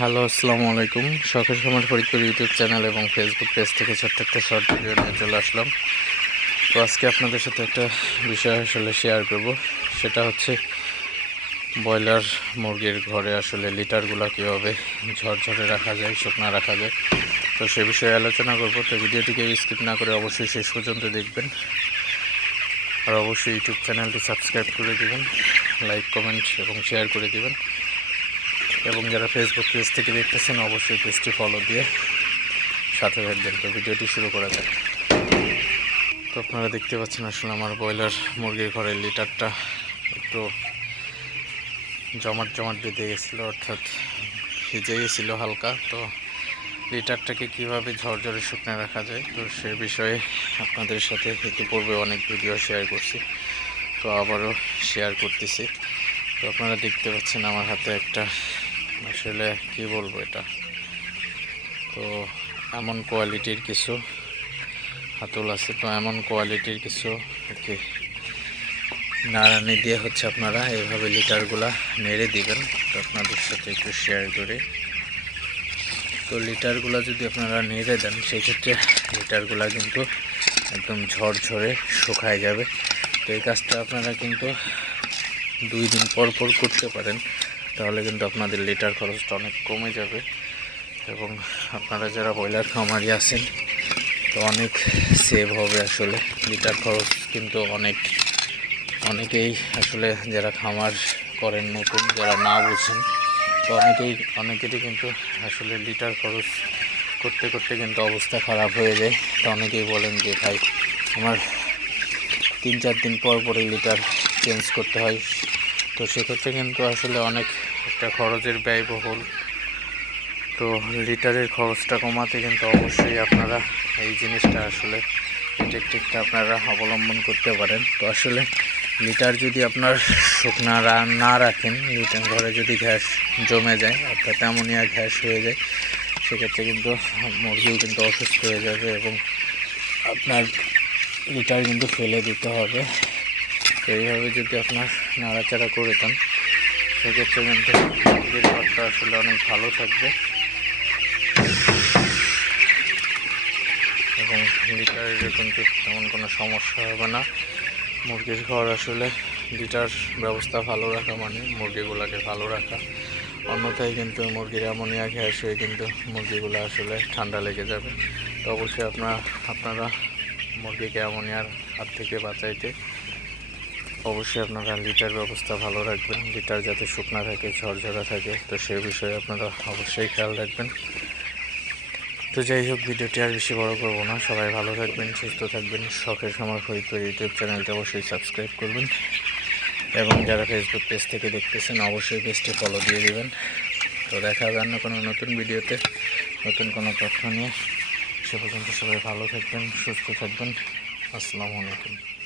Hello, আসসালামু আলাইকুম। শখের সময় ফরিদপুর ইউটিউব চ্যানেল এবং ফেসবুক পেজ থেকে ছোট্ট একটা শর্ট ভিডিও নিয়ে চলে আসলাম। তো আজকে আপনাদের সাথে একটা বিষয় আসলে শেয়ার করব। সেটা হচ্ছে ব্রয়লার মুরগির ঘরে আসলে লিটারগুলো কীভাবে ঝরঝরে রাখা যায়, শুকনা রাখা যায়। তো সে বিষয়ে আলোচনা করব। তো ভিডিওটিকে স্কিপ না করে অবশ্যই শেষ পর্যন্ত দেখবেন। আর অবশ্যই ইউটিউব চ্যানেলটি সাবস্ক্রাইব করে দেবেন লাইক কমেন্ট এবং শেয়ার করে দিবেন। এবং যারা ফেসবুক পেজ থেকে দেখতেছেন, অবশ্যই পেজটি ফলো দিয়ে সাথে থাকবেন। তো ভিডিওটি শুরু করা যাক। তো আপনারা দেখতে পাচ্ছেন আসলে আমার ব্রয়লার মুরগির ঘরের লিটারটা একটু জমাট জমাট বেঁধে গেছিল, অর্থাৎ ভিজে গেছিল হালকা। তো লিটারটাকে কীভাবে ঝরঝরে শুকনো রাখা যায়, তো সে বিষয়ে আপনাদের সাথে ইতিপূর্বে অনেক ভিডিও শেয়ার করছি। তো আবারও শেয়ার করতেছি। তো আপনারা দেখতে পাচ্ছেন আমার হাতে একটা আসলে কি বলব এটা? তো এমন কোয়ালিটির কিছু হাতল আছে, তো এমন কোয়ালিটির কিছু কি। নাড়ানি দিয়ে হচ্ছে আপনারা এইভাবে লিটারগুলা নেড়ে দিবেন। তো আপনাদের সাথে একটু শেয়ার করে। তো লিটারগুলা যদি আপনারা নেড়ে দেন, সেক্ষেত্রে লিটারগুলা কিন্তু একদম ঝরঝরে শুকায় যাবে। তো এই কাজটা আপনারা কিন্তু দুই দিন পর পর করতে পারেন। তাহলে কিন্তু আপনাদের লিটার খরচটা অনেক কমে যাবে। এবং আপনারা যারা ব্রয়লার খামারি আছেন, তো অনেক সেভ হবে আসলে। লিটার খরচ কিন্তু অনেক, অনেকেই আসলে যারা খামার করেন, নতুন যারা না বুঝেন, তো অনেকেই, অনেকেরই কিন্তু আসলে লিটার খরচ করতে করতে কিন্তু অবস্থা খারাপ হয়ে যায়। তো অনেকেই বলেন যে, ভাই, আমার তিন, চার দিন পর পরে লিটার চেঞ্জ করতে হয়। তো সেক্ষেত্রে কিন্তু আসলে অনেক একটা খরচের ব্যয়বহুল। তো লিটারের খরচটা কমাতে কিন্তু অবশ্যই আপনারা এই জিনিসটা আসলে টেকটিকটা আপনারা অবলম্বন করতে পারেন। তো আসলে লিটার যদি আপনার শুকনা না রাখেন, লিটার ঘরে যদি গ্যাস জমে যায়, অর্থাৎ অ্যামোনিয়া গ্যাস হয়ে যায়, সেক্ষেত্রে কিন্তু মুরগিও কিন্তু অসুস্থ হয়ে যাবে এবং আপনার লিটার কিন্তু ফেলে দিতে হবে। তো এইভাবে যদি আপনার নাড়াচাড়া করে দেন সেক্ষেত্রে কিন্তু মুরগির ঘরটা আসলে অনেক ভালো থাকবে। এবং লিটারের কিন্তু তেমন কোনো সমস্যা হবে না। মুরগির ঘর আসলে লিটার ব্যবস্থা ভালো রাখা মানে মুরগিগুলোকে ভালো রাখা। অন্যথায় কিন্তু মুরগির অ্যামোনিয়া গ্যাস হয়ে কিন্তু মুরগিগুলো আসলে ঠান্ডা লেগে যাবে। তো অবশ্যই আপনার, আপনারা মুরগিকে অ্যামোনিয়ার হাত থেকে বাঁচাইতে অবশ্যই আপনারা লিটার ব্যবস্থা ভালো রাখবেন, লিটার যাতে শুকনা থাকে, ঝরঝরা থাকে, তো সে বিষয়ে আপনারা অবশ্যই খেয়াল রাখবেন। তো যাই হোক, ভিডিওটি আর বেশি বড় করব না। সবাই ভালো থাকবেন, সুস্থ থাকবেন, শখের সময় ফরিদপুর ইউটিউব চ্যানেলটি অবশ্যই সাবস্ক্রাইব করবেন এবং যারা ফেসবুক পেজ থেকে দেখতেছেন, অবশ্যই পেজটি ফলো দিয়ে দেবেন। তো দেখা হবে অন্য কোনো নতুন ভিডিওতে, নতুন কোনো তথ্য নিয়ে। সে পর্যন্ত সবাই ভালো থাকবেন, সুস্থ থাকবেন। আসসালামু আলাইকুম।